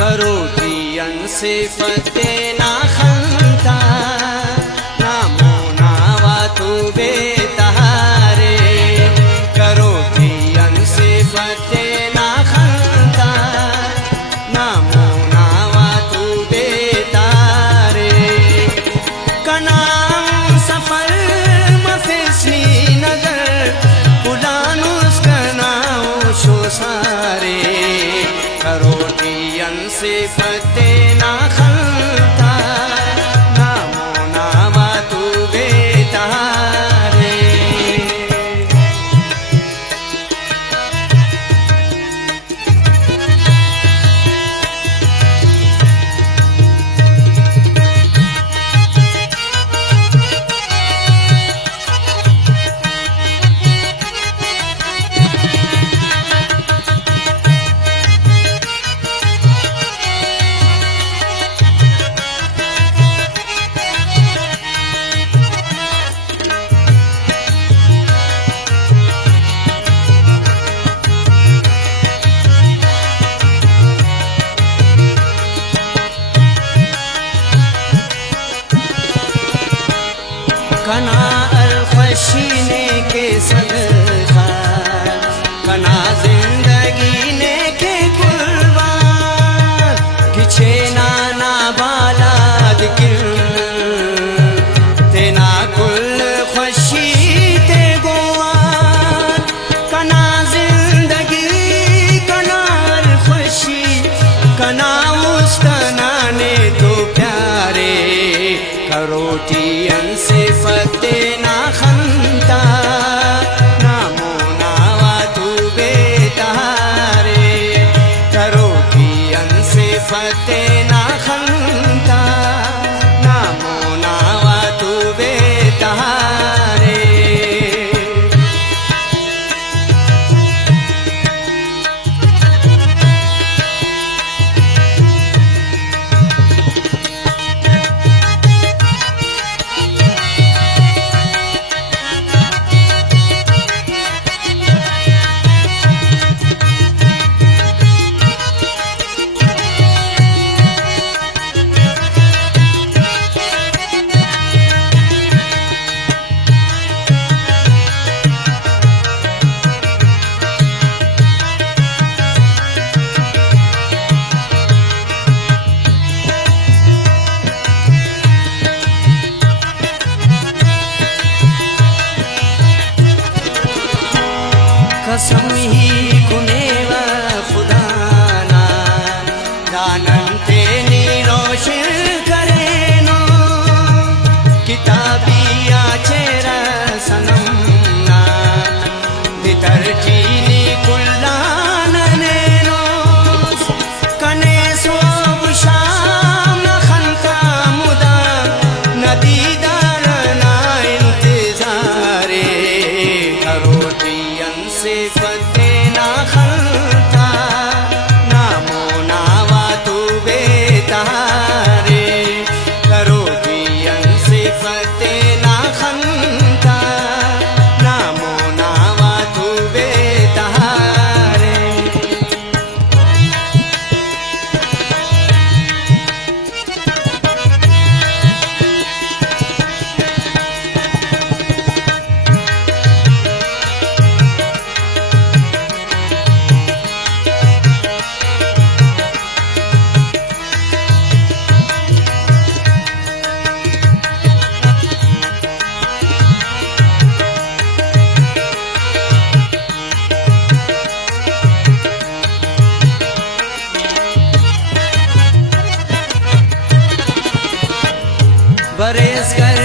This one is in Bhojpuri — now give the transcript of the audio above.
करोटियन से फते ना खंता नामो नावा तू बेतहारे करोटियन से फते ना खंता नामो नावा तू बेतारे कनाम सफर मफिसनी नजर पुलानुस कनाओ शो सारे करोटियन से फते ना खंता नामो नावा तू बेतारे कना अलखशीने के सदका कना जिंदगी ने के कुर्बान किछे नाना बाला दिकिर तेना कुल खुशी ते गोवान कना जिंदगी कना अलखशी कना मुस्तना ने तो प्यारे करोटियन से फते ना खंता नामो नावा तू बेतारे करोटियन से फते ना खंता नामो नावा तू बेतारे कसम ही कुनेव खुदाना दानंते नी रोशन करेनो किताबिया चेरा सनमना बितरचीनी कुल्लान नेनो कने सोब शाम खंता मुदा नदीदार ना इंतजारे करोटियन से फते ना खंता नामो नावा तू बेतारे करोटियन से फते ना खंता नामो नावा तू बेतारे बरेस कर